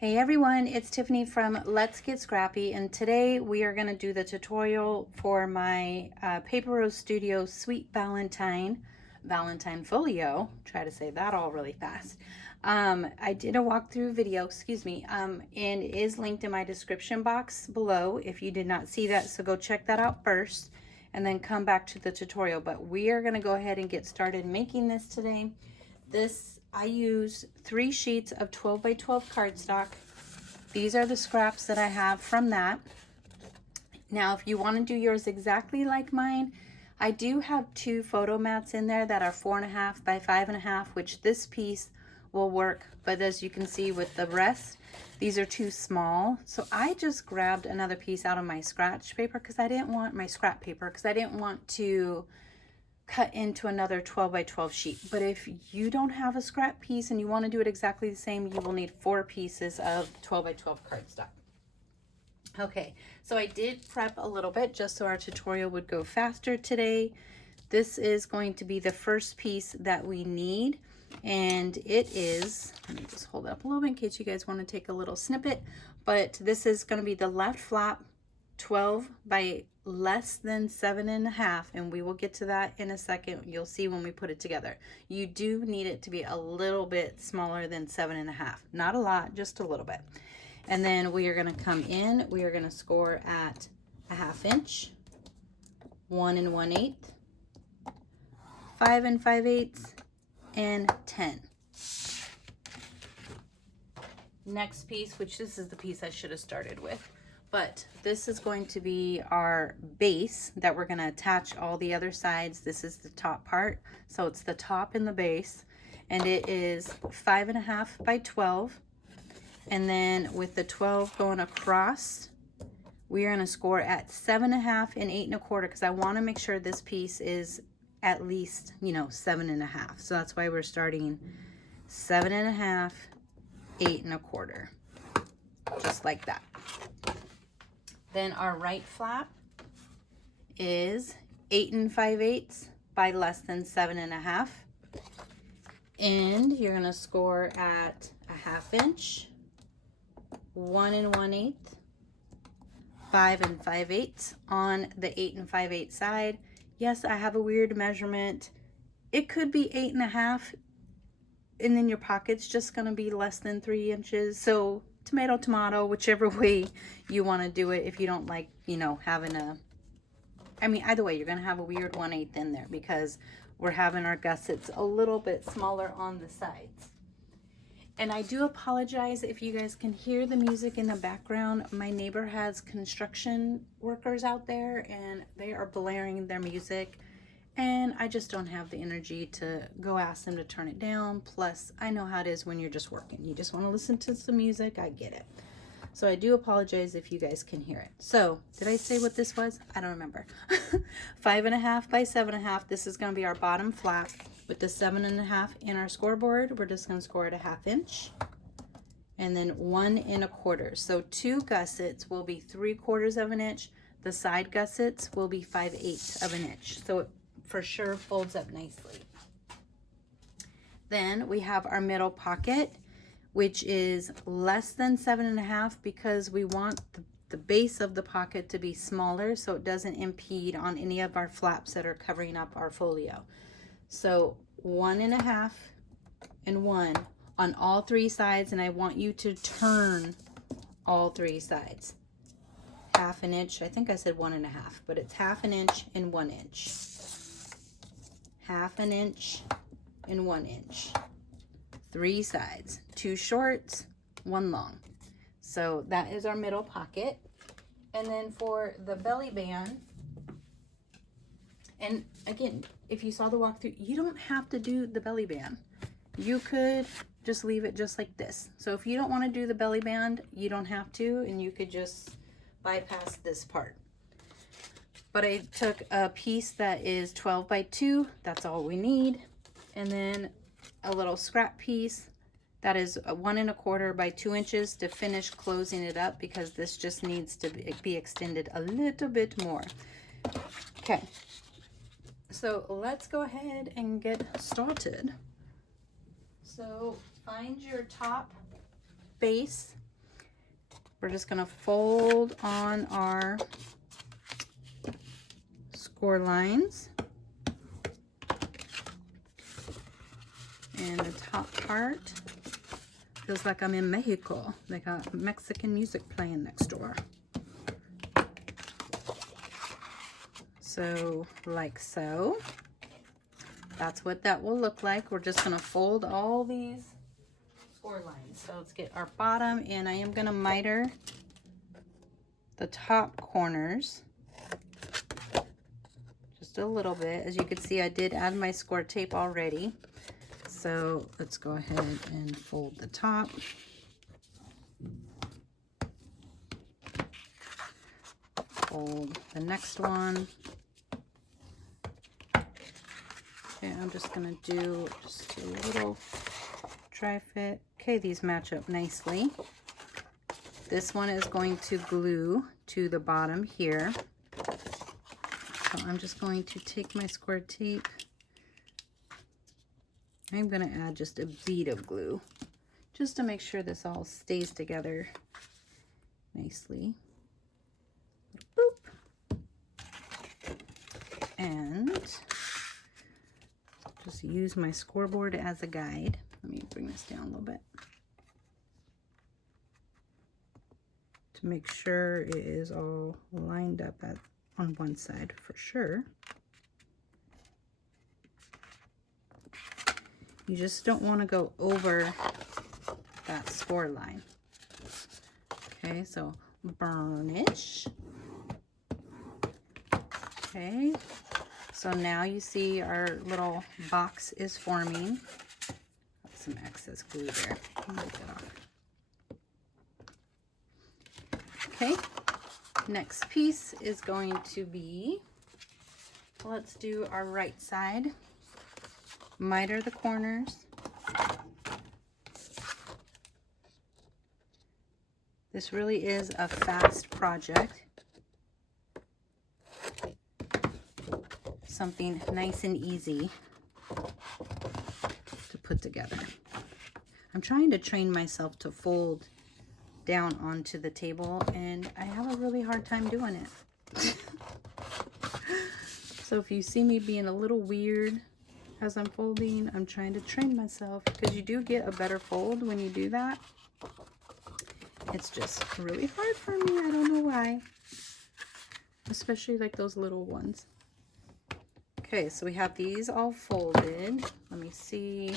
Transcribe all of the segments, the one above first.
Hey everyone, it's Tiffany from Let's Get Scrappy, and today we are going to do the tutorial for my PaperRose Studio Sweet Valentine Folio. Try to say that all really fast. I did a walkthrough video, and it is linked in my description box below if you did not see that, so go check that out first and then come back to the tutorial. But we are going to go ahead and get started making this today. I use 3 sheets of 12 by 12 cardstock. These are the scraps that I have from that. Now, if you want to do yours exactly like mine, I do have 2 photo mats in there that are 4.5 by 5.5, which this piece will work. But as you can see with the rest, these are too small. So I just grabbed another piece out of my scratch paper because I didn't want my scrap paper because I didn't want to cut into another 12 by 12 sheet. But if you don't have a scrap piece and you want to do it exactly the same, you will need 4 pieces of 12 by 12 cardstock. Okay, so I did prep a little bit just so our tutorial would go faster today. This is going to be the first piece that we need, and it is, let me just hold it up a little bit in case you guys want to take a little snippet, but this is going to be the left flap, 12 by less than 7.5, and we will get to that in a second. You'll see when we put it together. You do need it to be a little bit smaller than 7.5, not a lot, just a little bit. And then we are going to come in, we are going to score at 1/2 inch, 1 1/8, 5 5/8, and 10. Next piece, which this is the piece I should have started with, but this is going to be our base that we're going to attach all the other sides. This is the top part, so it's the top and the base, and it is 5.5 by 12. And then with the 12 going across, we are going to score at 7.5 and 8 1/4 because I want to make sure this piece is at least 7.5. So that's why we're starting 7.5, 8 1/4, just like that. Then our right flap is 8 5/8 by less than 7.5. And you're going to score at 1/2 inch, 1 1/8, 5 5/8 on the 8 5/8 side. Yes, I have a weird measurement. It could be 8.5, and then your pocket's just going to be less than 3 inches. So tomato, whichever way you want to do it. If you don't like, having either way, you're going to have a weird 1/8 in there because we're having our gussets a little bit smaller on the sides. And I do apologize if you guys can hear the music in the background. My neighbor has construction workers out there and they are blaring their music, and I just don't have the energy to go ask them to turn it down. Plus, I know how it is when you're just working. You just want to listen to some music. I get it. So I do apologize if you guys can hear it. So, did I say what this was? I don't remember. 5.5 by 7.5. This is going to be our bottom flap. With the 7.5 in our scoreboard, we're just going to score at 1/2 inch. And then 1 1/4. So 2 gussets will be 3/4 of an inch. The side gussets will be 5/8 of an inch. So it for sure folds up nicely. Then we have our middle pocket, which is less than 7.5 because we want the base of the pocket to be smaller so it doesn't impede on any of our flaps that are covering up our folio. So 1 1/2 and 1 on all 3 sides, and I want you to turn all 3 sides. 1/2 inch, I think I said 1 1/2, but it's 1/2 inch and 1 inch. 1/2 inch and 1 inch. 3 sides, 2 short, 1 long. So that is our middle pocket. And then for the belly band, and again, if you saw the walkthrough, you don't have to do the belly band. You could just leave it just like this. So if you don't want to do the belly band, you don't have to, and you could just bypass this part. But I took a piece that is 12 by 2. That's all we need. And then a little scrap piece that is 1 1/4 by 2 inches to finish closing it up because this just needs to be extended a little bit more. Okay. So let's go ahead and get started. So find your top base we're just going to fold on our score lines. And the top part feels like I'm in Mexico. They got Mexican music playing next door. So, like so. That's what that will look like. We're just going to fold all these score lines. So let's get our bottom, and I am going to miter the top corners just a little bit. As you can see, I did add my score tape already. So let's go ahead and fold the top. Fold the next one. Okay, I'm just going to do just a little dry fit. Okay, these match up nicely. This one is going to glue to the bottom here. So I'm just going to take my square tape. I'm going to add just a bead of glue just to make sure this all stays together nicely. Boop. And just use my scoreboard as a guide. Let me bring this down a little bit to make sure it is all lined up on one side for sure. You just don't want to go over that score line. Okay, so burnish. Okay, so now you see our little box is forming. Some excess glue there. Get that off. Okay, next piece is going to be, let's do our right side. Miter the corners. This really is a fast project. Something nice and easy to put together. I'm trying to train myself to fold down onto the table, and I have a really hard time doing it. So if you see me being a little weird as I'm folding, I'm trying to train myself, because you do get a better fold when you do that. It's just really hard for me. I don't know why. Especially like those little ones. Okay, so we have these all folded. Let me see,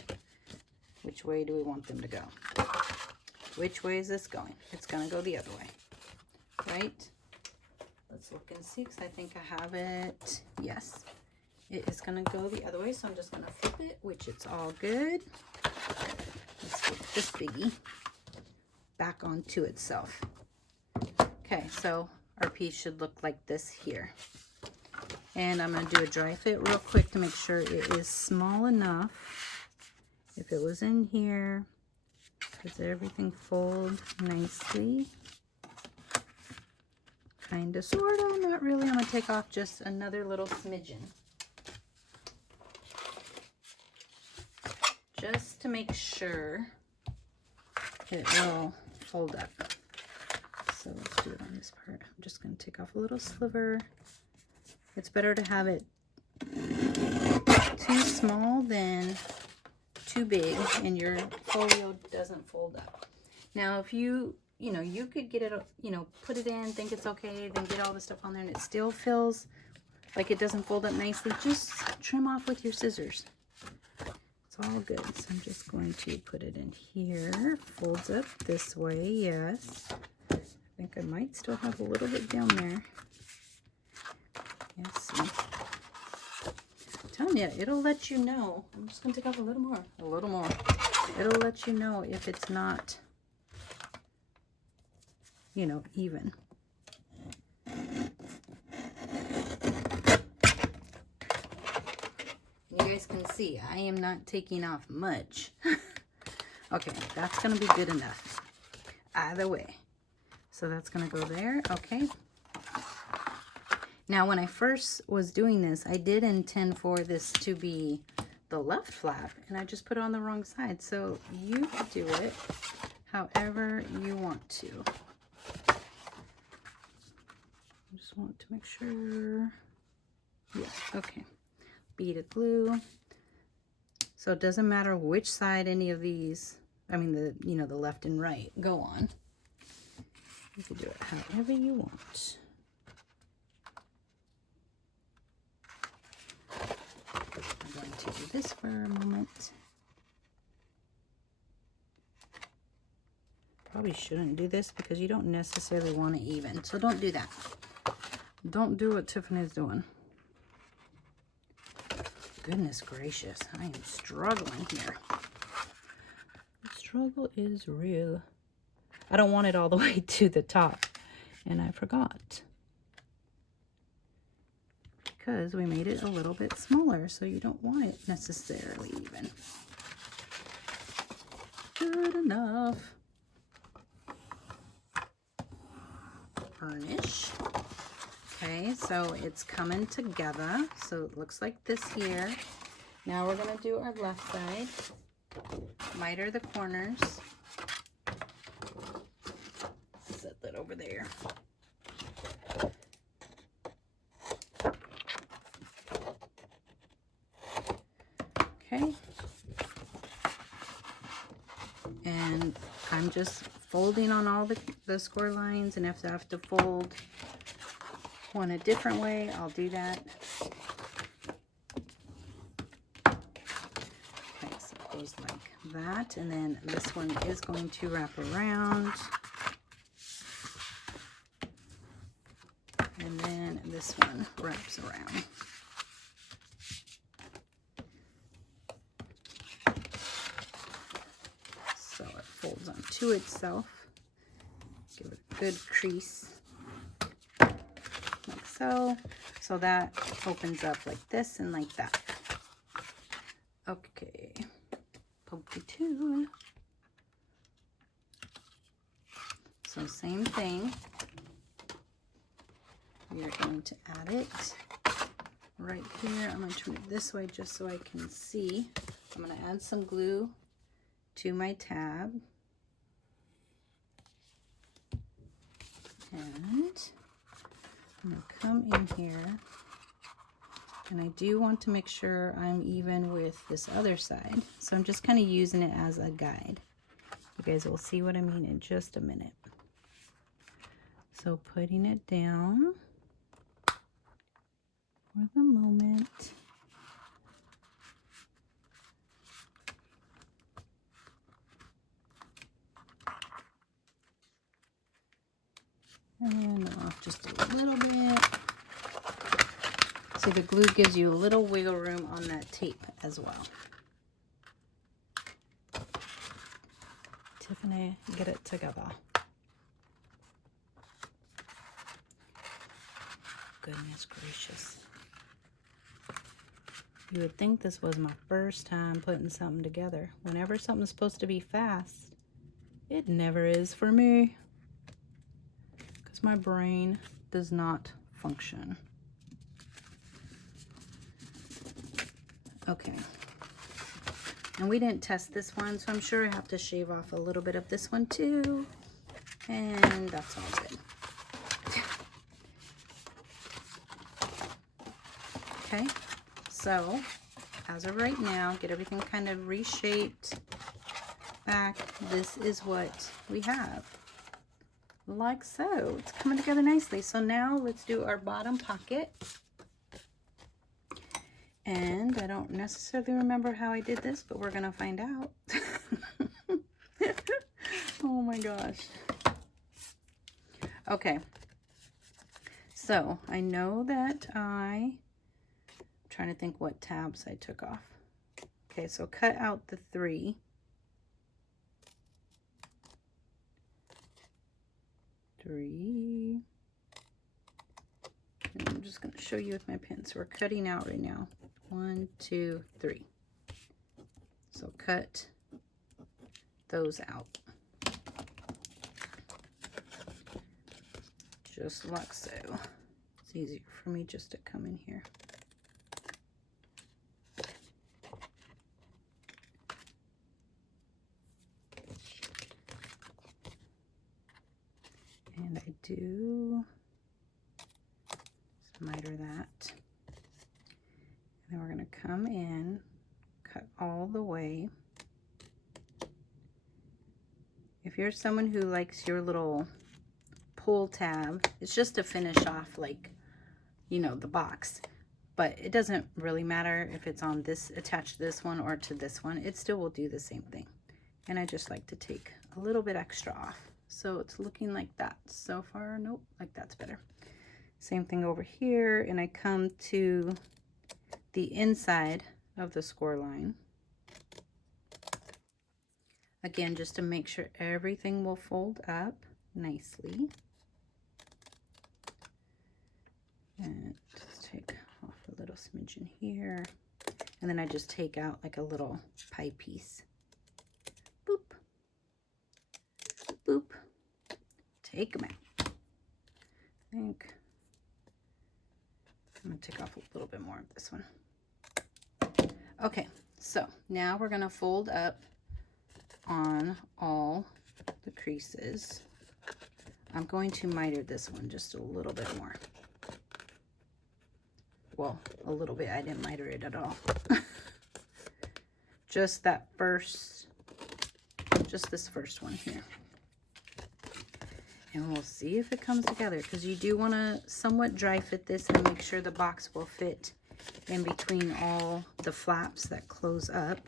which way do we want them to go? Which way is this going? It's going to go the other way, right? Let's look and see, because I think I have it. Yes, it is going to go the other way, so I'm just going to flip it, which it's all good. Let's get this biggie back onto itself. Okay, so our piece should look like this here. And I'm going to do a dry fit real quick to make sure it is small enough. If it was in here, does everything fold nicely? Kind of, sort of, not really. I'm going to take off just another little smidgen, just to make sure it will fold up. So let's do it on this part. I'm just going to take off a little sliver. It's better to have it too small than too big, and your folio doesn't fold up. Now, if you could get it, put it in, think it's okay, then get all the stuff on there, and it still feels like it doesn't fold up nicely, just trim off with your scissors. It's all good. So I'm just going to put it in here. Folds up this way, yes. I think I might still have a little bit down there. Yes, see. I'm telling you, it'll let you know. I'm just going to take off a little more. It'll let you know if it's not, even. You guys can see, I am not taking off much. Okay, that's going to be good enough. Either way. So that's going to go there. Okay. Now, when I first was doing this, I did intend for this to be the left flap, and I just put it on the wrong side. So you do it however you want to. just want to make sure. Yeah, okay. Beaded glue. So it doesn't matter which side any of these, I mean the, you know, the left and right go on. You can do it however you want. I'm going to do this for a moment. Probably shouldn't do this because you don't necessarily want it even. So don't do that. Don't do what Tiffany's doing. Goodness gracious, I am struggling here. The struggle is real. I don't want it all the way to the top, and I forgot. Because we made it a little bit smaller, so you don't want it necessarily even. Good enough. Burnish. Okay, so it's coming together. So it looks like this here. Now we're going to do our left side. Miter the corners. Set that over there. Okay. And I'm just folding on all the score lines, and if I have to fold one a different way, I'll do that. Okay, so it goes like that, and then this one is going to wrap around. And then this one wraps around. So it folds onto itself. Give it a good crease. Like so. So that opens up like this and like that. Okay. Pokey tool. So same thing. We are going to add it right here. I'm going to turn it this way just so I can see. I'm going to add some glue to my tab. And I'm going to come in here. And I do want to make sure I'm even with this other side. So I'm just kind of using it as a guide. You guys will see what I mean in just a minute. So putting it down for the moment. And off just a little bit. See, the glue gives you a little wiggle room on that tape as well. Tiffany, get it together. Goodness gracious. You would think this was my first time putting something together. Whenever something's supposed to be fast, it never is for me. Because my brain does not function. Okay. And we didn't test this one, so I'm sure I have to shave off a little bit of this one too. And that's all good. Okay, so as of right now, get everything kind of reshaped back. This is what we have. Like so. It's coming together nicely. So now let's do our bottom pocket. And I don't necessarily remember how I did this, but we're going to find out. Oh my gosh. Okay. So I know that I'm trying to think what tabs I took off. Okay, so cut out the 3. 3. And I'm just going to show you with my pen. So we're cutting out right now. 1, 2, 3. So cut those out. Just like so. It's easier for me just to come in here. And I do miter that. And then we're going to come in, cut all the way. If you're someone who likes your little pull tab, it's just to finish off, like, you know, the box. But it doesn't really matter if it's on this, attached to this one or to this one. It still will do the same thing. And I just like to take a little bit extra off. So it's looking like that so far. Nope, like that's better. Same thing over here. And I come to the inside of the score line. Again, just to make sure everything will fold up nicely. And just take off a little smidgen here. And then I just take out like a little pie piece. Boop. Boop. Take them out. I think I'm going to take off a little bit more of this one. Okay, so now we're going to fold up on all the creases. I'm going to miter this one just a little bit more. Well, a little bit. I didn't miter it at all. Just that first, just this first one here. And we'll see if it comes together, because you do want to somewhat dry fit this and make sure the box will fit in between all the flaps that close up.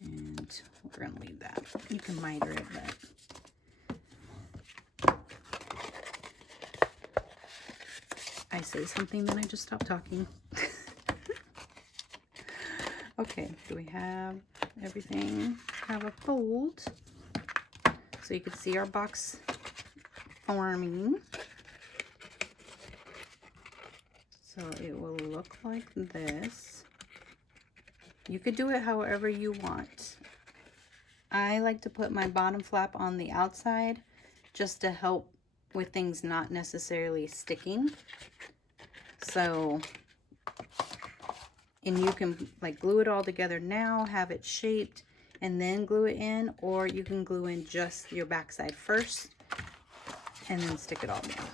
And we're going to leave that. You can miter it, but I say something, then I just stop talking. Okay, do we have everything? Have a fold. So you can see our box forming. So it will look like this. You could do it however you want. I like to put my bottom flap on the outside just to help with things not necessarily sticking. So, and you can like glue it all together now, have it shaped, and then glue it in, or you can glue in just your backside first and then stick it all down.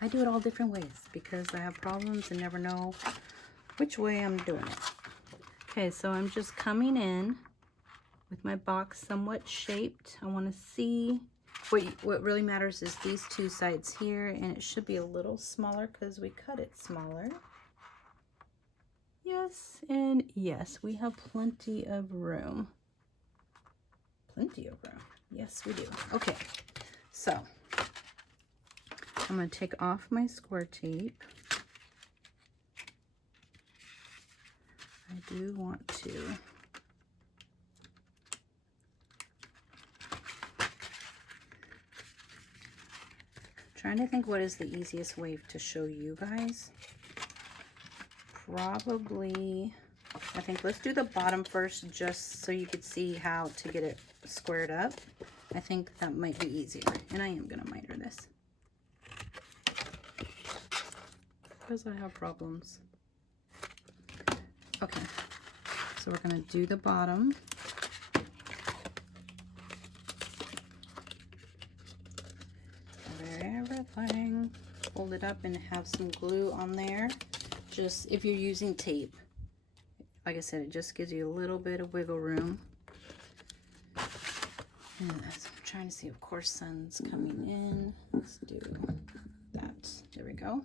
I do it all different ways because I have problems and never know which way I'm doing it. Okay, so I'm just coming in with my box somewhat shaped. I want to see what really matters is these two sides here, and it should be a little smaller because we cut it smaller. Yes, and yes, we have plenty of room. Plenty of room. Yes, we do. Okay, so I'm going to take off my square tape. I do want to trying to think what is the easiest way to show you guys. Probably, I think let's do the bottom first just so you could see how to get it squared up. I think that might be easier, and I am going to miter this because I have problems. Okay, so we're going to do the bottom. Everything, fold it up and have some glue on there. Just if you're using tape, like I said, it just gives you a little bit of wiggle room. And I'm trying to see, of course, sun's coming in. Let's do that. There we go.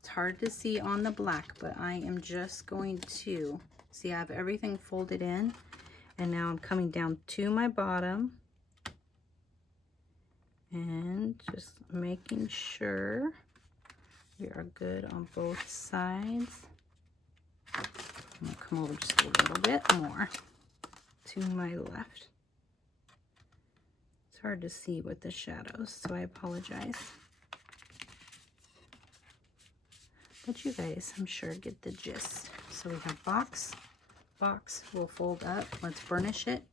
It's hard to see on the black, but I am just going to see I have everything folded in, and now I'm coming down to my bottom and just making sure we are good on both sides. I'm going to come over just a little bit more to my left. It's hard to see with the shadows, so I apologize. But you guys, I'm sure, get the gist. So we have box. Box will fold up. Let's burnish it.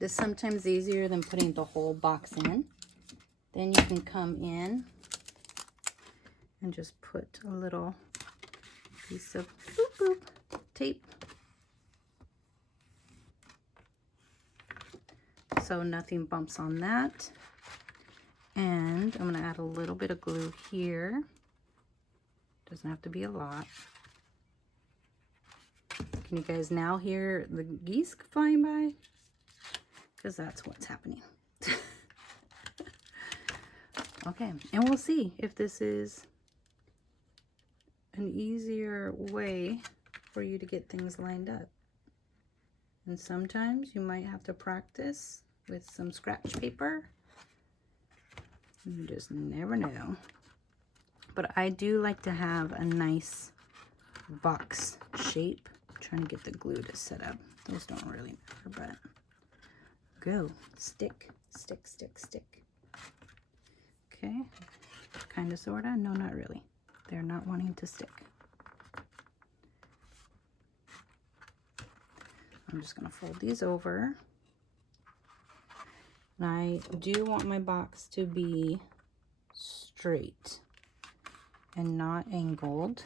This is sometimes easier than putting the whole box in. Then you can come in and just put a little piece of boop boop tape. so nothing bumps on that. And I'm going to add a little bit of glue here. Doesn't have to be a lot. Can you guys now hear the geese flying by? Because that's what's happening. Okay, and we'll see if this is an easier way for you to get things lined up. And sometimes you might have to practice with some scratch paper. You just never know. But I do like to have a nice box shape. I'm trying to get the glue to set up. Those don't really matter, but go. Stick, stick, stick, stick. Okay, kind of, sort of. No, not really. They're not wanting to stick. I'm just going to fold these over. And I do want my box to be straight and not angled.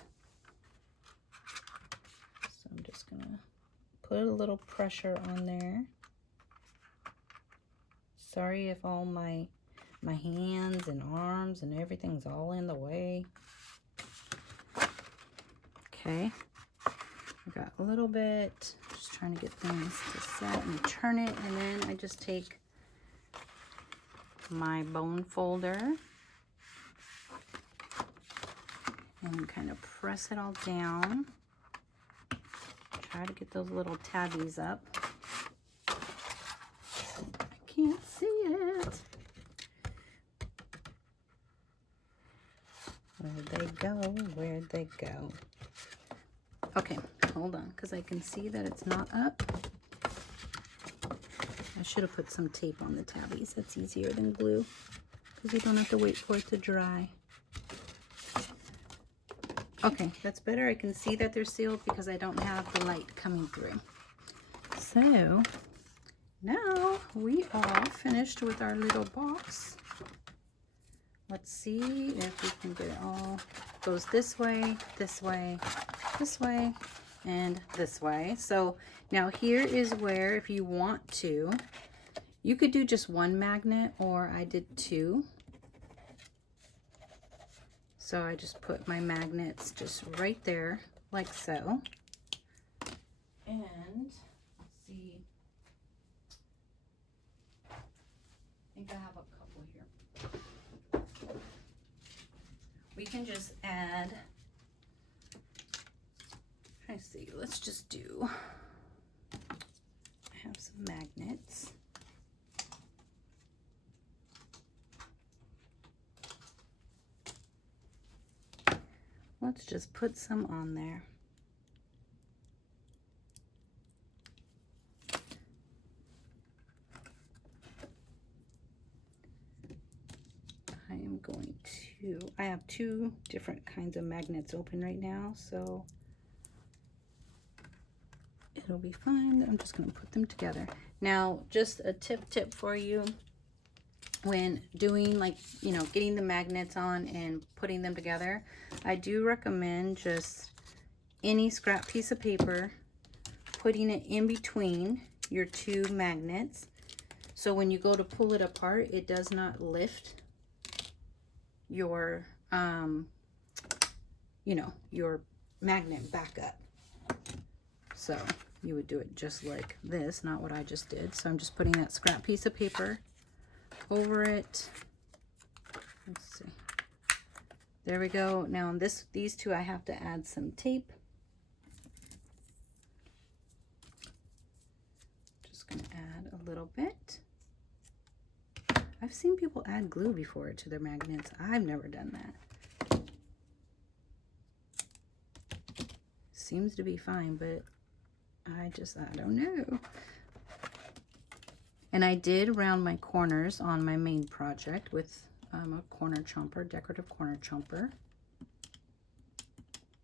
So I'm just going to put a little pressure on there. Sorry if all my hands and arms and everything's all in the way. Okay, I got a little bit, just trying to get things to set and turn it, and then I just take my bone folder and kind of press it all down. Try to get those little tabbies up. I can't see it. Where'd they go? Where'd they go? Okay, hold on, because I can see that it's not up. I should have put some tape on the tabbies. That's easier than glue, because you don't have to wait for it to dry. Okay, that's better. I can see that they're sealed because I don't have the light coming through. So now we are finished with our little box. Let's see if we can get it all. Goes this way, this way, this way, and this way. So now here is where, if you want to, you could do just one magnet, or I did two. So I just put my magnets just right there, like so. And let's see, I think I have a couple here. We can just add, I see, let's just do, I have some magnets. Let's just put some on there. I am going to, I have two different kinds of magnets open right now, so it'll be fine. I'm just going to put them together. Now, just a tip for you. When doing, like, you know, getting the magnets on and putting them together, I do recommend just any scrap piece of paper, putting it in between your two magnets, so when you go to pull it apart, it does not lift your you know, your magnet back up. So you would do it just like this, not what I just did. So I'm just putting that scrap piece of paper over it. Let's see. There we go. Now on these two, I have to add some tape. Just gonna add a little bit. I've seen people add glue before to their magnets. I've never done that. Seems to be fine, but I don't know. And I did round my corners on my main project with a corner chomper, decorative corner chomper.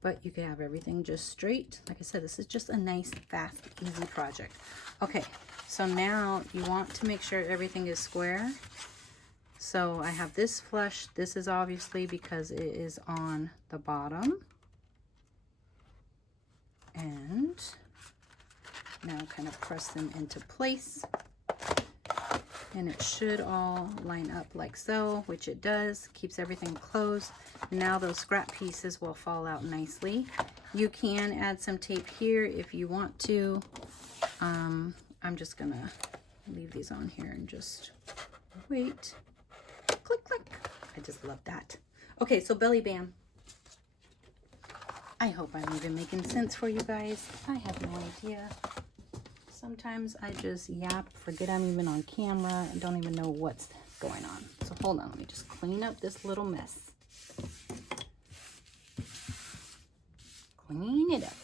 But you can have everything just straight. Like I said, this is just a nice, fast, easy project. Okay, so now you want to make sure everything is square. So I have this flush. This is obviously because it is on the bottom. And now kind of press them into place. And it should all line up like so, which it does. Keeps everything closed. Now those scrap pieces will fall out nicely. You can add some tape here if you want to. I'm just gonna leave these on here and just wait. Click, click. I just love that. Okay, so belly band. I hope I'm even making sense for you guys. I have no idea. Sometimes I just yap, forget I'm even on camera, and don't even know what's going on. So hold on, let me just clean up this little mess. Clean it up.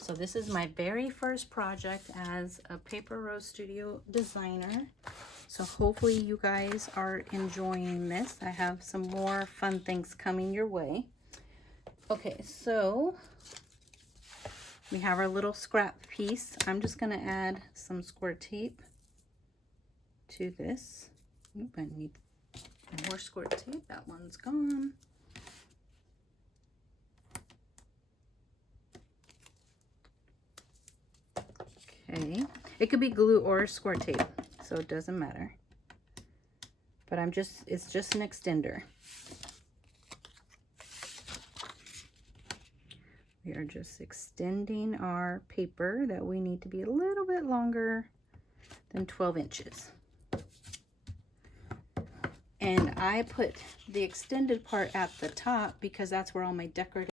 So this is my very first project as a PaperRose Studio designer. So hopefully you guys are enjoying this. I have some more fun things coming your way. Okay, so we have our little scrap piece. I'm just gonna add some score tape to this. Oop, I need more score tape. That one's gone. Okay, it could be glue or score tape, so it doesn't matter. But it's just an extender. We are just extending our paper that we need to be a little bit longer than 12 inches. And I put the extended part at the top because that's where all my decorative